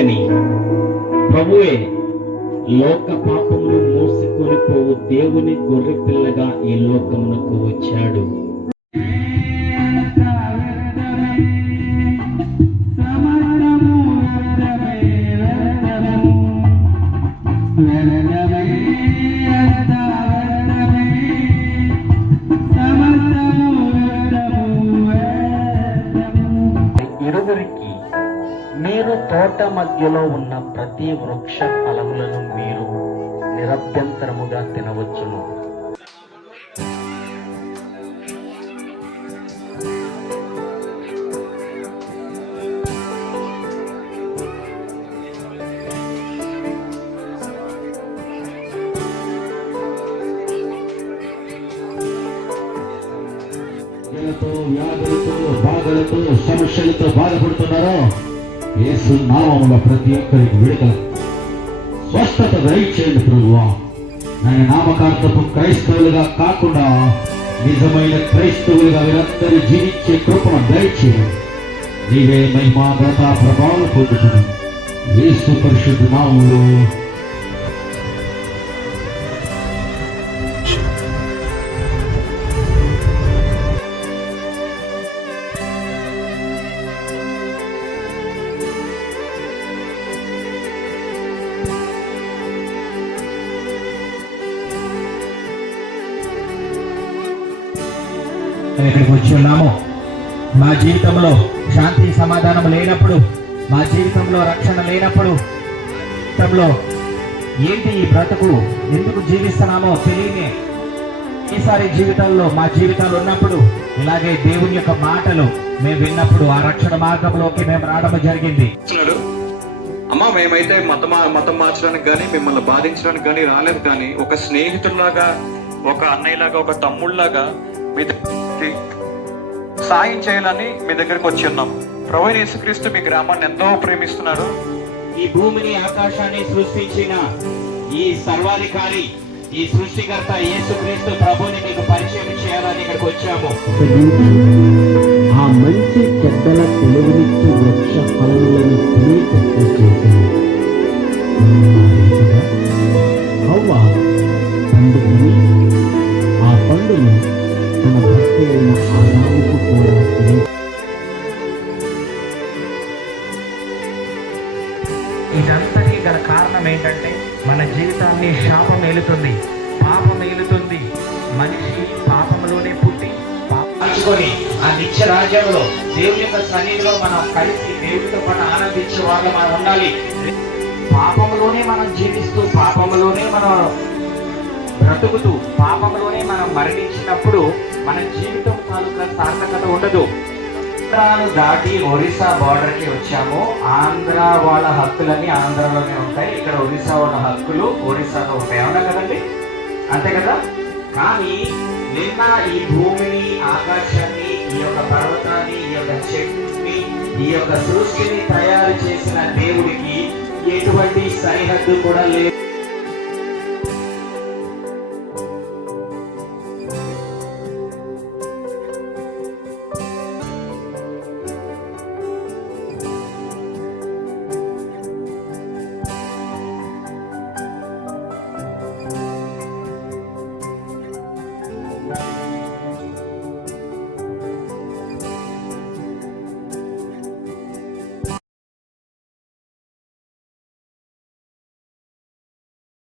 అందుకని ప్రభువే లోక పాపములు మోసుకొని పోవు దేవుని గొర్రె పిల్లగా ఈ లోకమునకు వచ్చాడు. తోట మధ్యలో ఉన్న ప్రతి వృక్ష ఫలములను మీరు నిరభ్యంతరముగా తినవచ్చును. వ్యాధులతో బాధలతో సమస్యలతో బాధపడుతున్నారో యేసు నామంలో ప్రతి ఒక్కరికి విడుదల. స్వస్థత దయచేయండి ప్రభువా. నేను నామకార్థపు క్రైస్తవులుగా కాకుండా నిజమైన క్రైస్తవులుగా వీరందరూ జీవించే కృపను దయచేయండి. నీవే మహిమా ప్రభావం పొందుతున్నాను యేసు పరిశుద్ధ నామంలో ఇక్కడికి వచ్చి ఉన్నాము మా జీవితంలో శాంతి సమాధానం లేనప్పుడు మా జీవితంలో రక్షణ లేనప్పుడు జీవితంలో ఏంటి ఈ బ్రతుకు ఎందుకు జీవిస్తున్నామో తెలియని ఈసారి జీవితంలో మా జీవితాలు ఉన్నప్పుడు ఇలాగే దేవుని యొక్క మాటలు మేము విన్నప్పుడు ఆ రక్షణ మార్గంలోకి మేము రావడం జరిగింది. ఇస్తున్నాడు అమ్మా మేమైతే మతం మతం మార్చడానికి కానీ మిమ్మల్ని బాధించడానికి కానీ రాలేదు కానీ ఒక స్నేహితుడిలాగా ఒక అన్నయ్యలాగా ఒక తమ్ముళ్ళలాగా మీ సాయం చేయాలని మీ దగ్గరికి వచ్చి ఉన్నాం. ప్రవీణ్ యేసుక్రీస్తు మీ గ్రామాన్ని ఎంతో ప్రేమిస్తున్నారు ఈ భూమిని ఆకాశాన్ని సృష్టించిన ఈ సర్వాధికారి ఈ సృష్టికర్త యేసుక్రీస్తు ప్రభుని మీకు పరిచయం చేయాలని ఇక్కడికి వచ్చాము. ఆ మంచి చెడ్డల తెలుగునిచ్చి వృక్ష ఫలములను తిని తక్కువ చేసింది ఆ పండును తన భక్తి అయిన ఆదాముకు కూడా ఇదంతకీ గల కారణం ఏంటంటే మన జీవితాన్ని శాపం ఏలుతుంది పాపం ఏలుతుంది మనిషి పాపంలోనే పుట్టి పాపించుకొని ఆ నిత్య రాజ్యంలో దేవుని యొక్క సన్నిధిలో మనం కలిసి దేవుడితో పాటు ఆనందించే వాళ్ళు మనం ఉండాలి. పాపంలోనే మనం జీవిస్తూ పాపంలోనే మనం బ్రతుకుతూ పాపంలోనే మనం మరణించినప్పుడు మన జీవితం తాలూకా సార్థకత ఉండదు. ఆంధ్రాను దాటి ఒరిస్సా బార్డర్కి వచ్చాము. ఆంధ్ర వాళ్ళ హక్కులన్నీ ఆంధ్రాలోనే ఉంటాయి. ఇక్కడ ఒరిస్సా వాళ్ళ హక్కులు ఒరిస్సాలో ఉంటాయి. అవునా కదండి? అంతే కదా? కానీ నిన్న ఈ భూమిని ఆకాశాన్ని ఈ యొక్క పర్వతాన్ని ఈ యొక్క చెట్టుని ఈ యొక్క సృష్టిని తయారు చేసిన దేవుడికి ఎటువంటి సరిహద్దు కూడా లేదు.